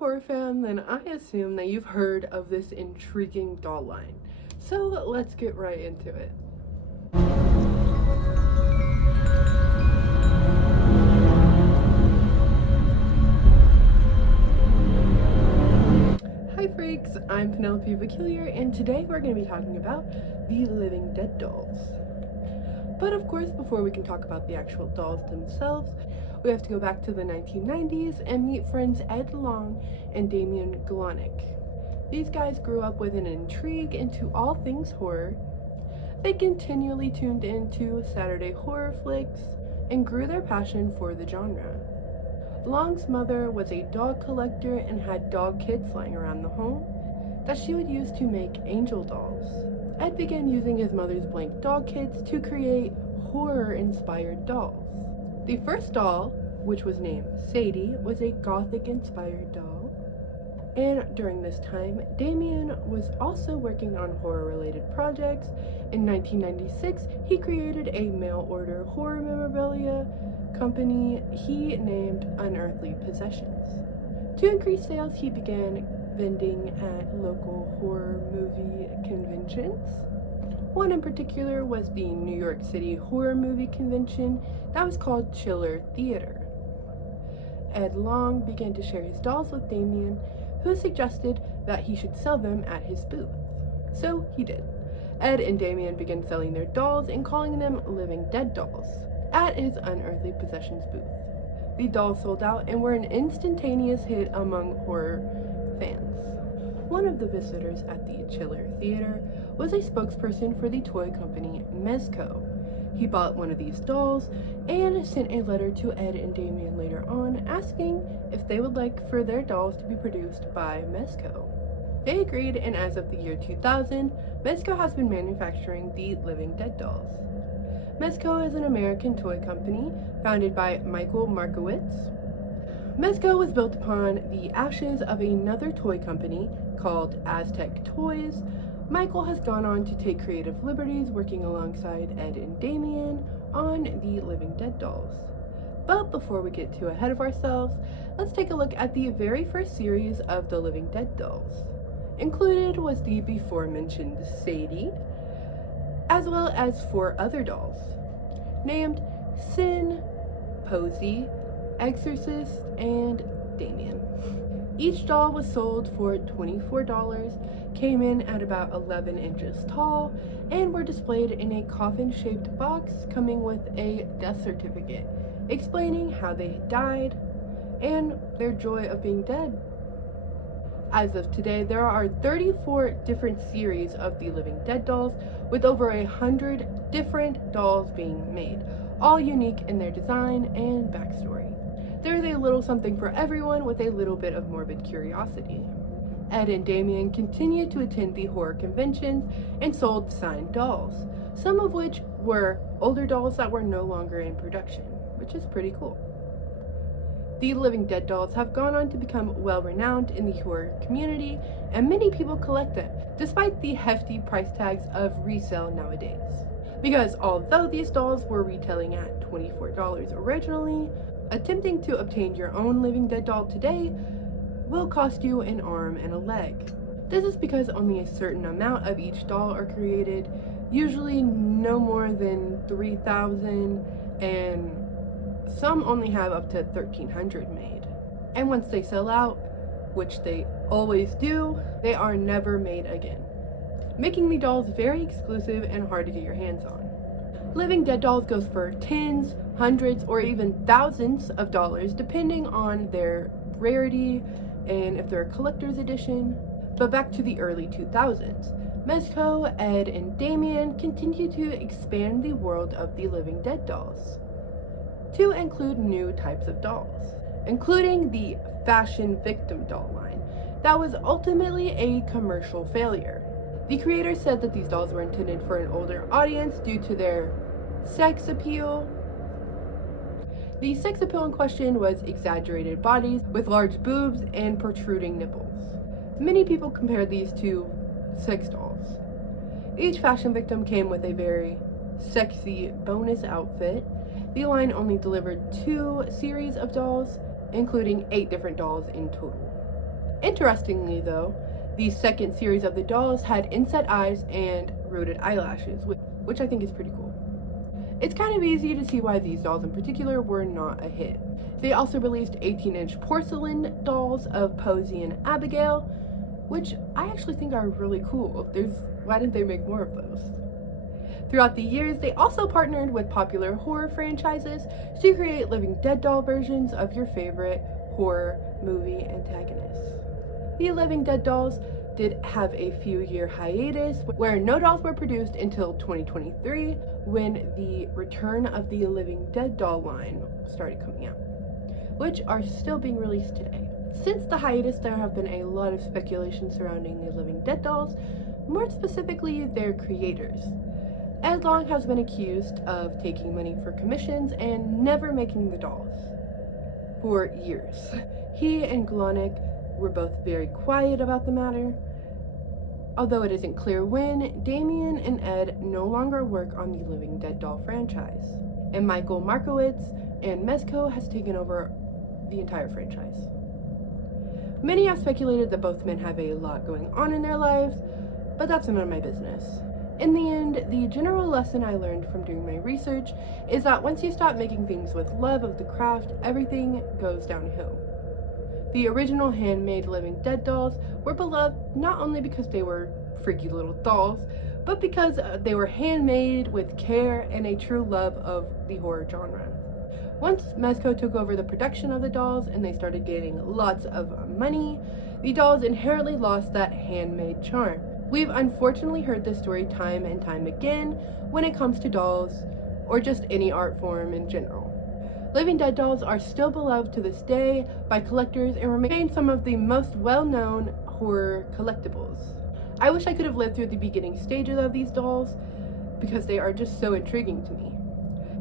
horror fan, then I assume that you've heard of this intriguing doll line. So let's get right into it. Hi freaks, I'm Penelope Peculiar, and today we're going to be talking about the Living Dead dolls. But of course, before we can talk about the actual dolls themselves, we have to go back to the 1990s and meet friends Ed Long and Damien Glonek. These guys grew up with an intrigue into all things horror. They continually tuned into Saturday horror flicks and grew their passion for the genre. Long's mother was a dog collector and had dog kits lying around the home that she would use to make angel dolls. Ed began using his mother's blank dog kits to create horror-inspired dolls. The first doll, which was named Sadie, was a gothic-inspired doll. And during this time, Damien was also working on horror-related projects. In 1996, he created a mail-order horror memorabilia company he named Unearthly Possessions. To increase sales, he began vending at local horror movie conventions. One in particular was the New York City Horror Movie Convention that was called Chiller Theater. Ed Long began to share his dolls with Damien, who suggested that he should sell them at his booth. So he did. Ed and Damien began selling their dolls and calling them Living Dead dolls at his Unearthly Possessions booth. The dolls sold out and were an instantaneous hit among horror fans. One of the visitors at the Chiller Theater was a spokesperson for the toy company Mezco. He bought one of these dolls and sent a letter to Ed and Damien later on asking if they would like for their dolls to be produced by Mezco. They agreed, and as of the year 2000, Mezco has been manufacturing the Living Dead dolls. Mezco is an American toy company founded by Michael Markowitz. Mezco was built upon the ashes of another toy company called Aztec Toys. Michael has gone on to take creative liberties working alongside Ed and Damien on the Living Dead dolls. But before we get too ahead of ourselves, let's take a look at the very first series of the Living Dead dolls. Included was the before mentioned Sadie, as well as 4 other dolls, named Sin, Posey, Exorcist, and Damien. Each doll was sold for $24, came in at about 11 inches tall, and were displayed in a coffin-shaped box coming with a death certificate, explaining how they had died and their joy of being dead. As of today, there are 34 different series of the Living Dead dolls, with over 100 different dolls being made, all unique in their design and backstory. There's a little something for everyone with a little bit of morbid curiosity. Ed and Damien continued to attend the horror conventions and sold signed dolls, some of which were older dolls that were no longer in production, which is pretty cool. The Living Dead dolls have gone on to become well-renowned in the horror community, and many people collect them, despite the hefty price tags of resale nowadays. Because although these dolls were retailing at $24 originally, attempting to obtain your own Living Dead doll today will cost you an arm and a leg. This is because only a certain amount of each doll are created, usually no more than 3,000, and some only have up to 1,300 made. And once they sell out, which they always do, they are never made again, making the dolls very exclusive and hard to get your hands on. Living Dead dolls goes for tens, hundreds, or even thousands of dollars depending on their rarity and if they're a collector's edition. But back to the early 2000s, Mezco, Ed, and Damien continued to expand the world of the Living Dead dolls to include new types of dolls, including the fashion victim doll line that was ultimately a commercial failure. The creators said that these dolls were intended for an older audience due to their sex appeal. The sex appeal in question was exaggerated bodies with large boobs and protruding nipples. Many people compared these to sex dolls. Each fashion victim came with a very sexy bonus outfit. The line only delivered 2 series of dolls, including 8 different dolls in total. Interestingly though, the second series of the dolls had inset eyes and rooted eyelashes, which I think is pretty cool. It's kind of easy to see why these dolls in particular were not a hit. They also released 18-inch porcelain dolls of Posey and Abigail, which I actually think are really cool. Why didn't they make more of those? Throughout the years, they also partnered with popular horror franchises to create Living Dead doll versions of your favorite horror movie antagonists. The Living Dead dolls did have a few-year hiatus where no dolls were produced until 2023 when the Return of the Living Dead doll line started coming out, which are still being released today. Since the hiatus, there have been a lot of speculation surrounding the Living Dead dolls, more specifically their creators. Ed Long has been accused of taking money for commissions and never making the dolls for years. He and Glonek were both very quiet about the matter, although it isn't clear when. Damien and Ed no longer work on the Living Dead doll franchise, and Michael Markowitz and Mezco has taken over the entire franchise. Many have speculated that both men have a lot going on in their lives, but that's none of my business. In the end, the general lesson I learned from doing my research is that once you stop making things with love of the craft, everything goes downhill. The original handmade Living Dead dolls were beloved not only because they were freaky little dolls, but because they were handmade with care and a true love of the horror genre. Once Mezco took over the production of the dolls and they started getting lots of money, the dolls inherently lost that handmade charm. We've unfortunately heard this story time and time again when it comes to dolls, or just any art form in general. Living Dead dolls are still beloved to this day by collectors and remain some of the most well-known horror collectibles. I wish I could have lived through the beginning stages of these dolls because they are just so intriguing to me.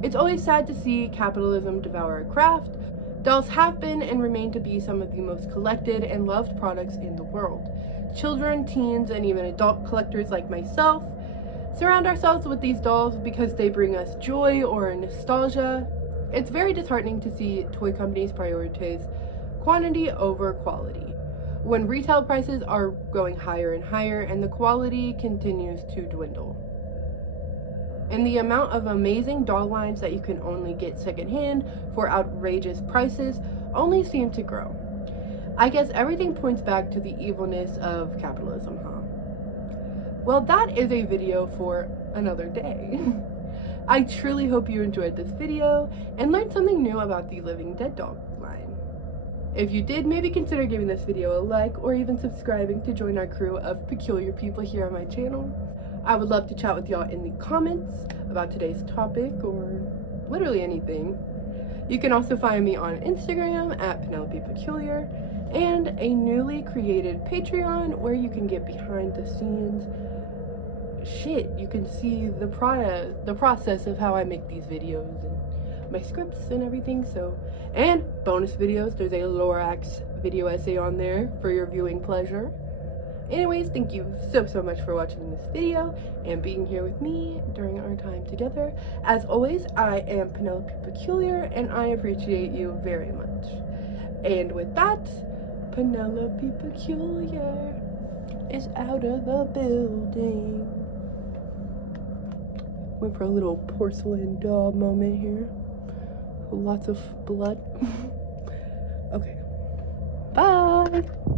It's always sad to see capitalism devour a craft. Dolls have been and remain to be some of the most collected and loved products in the world. Children, teens, and even adult collectors like myself surround ourselves with these dolls because they bring us joy or nostalgia. It's very disheartening to see toy companies prioritize quantity over quality, when retail prices are going higher and higher and the quality continues to dwindle. And the amount of amazing doll lines that you can only get secondhand for outrageous prices only seem to grow. I guess everything points back to the evilness of capitalism, huh? Well, that is a video for another day. I truly hope you enjoyed this video and learned something new about the Living Dead doll line. If you did, maybe consider giving this video a like or even subscribing to join our crew of peculiar people here on my channel. I would love to chat with y'all in the comments about today's topic or literally anything. You can also find me on Instagram at Penelope Peculiar and a newly created Patreon where you can get behind the scenes shit. You can see the process of how I make these videos and my scripts and everything. And bonus videos. There's a Lorax video essay on there for your viewing pleasure. Anyways, thank you so much for watching this video and being here with me during our time together. As always, I am Penelope Peculiar and I appreciate you very much. And with that, Penelope Peculiar is out of the building. Went for a little porcelain doll moment here. Lots of blood. Okay. Bye.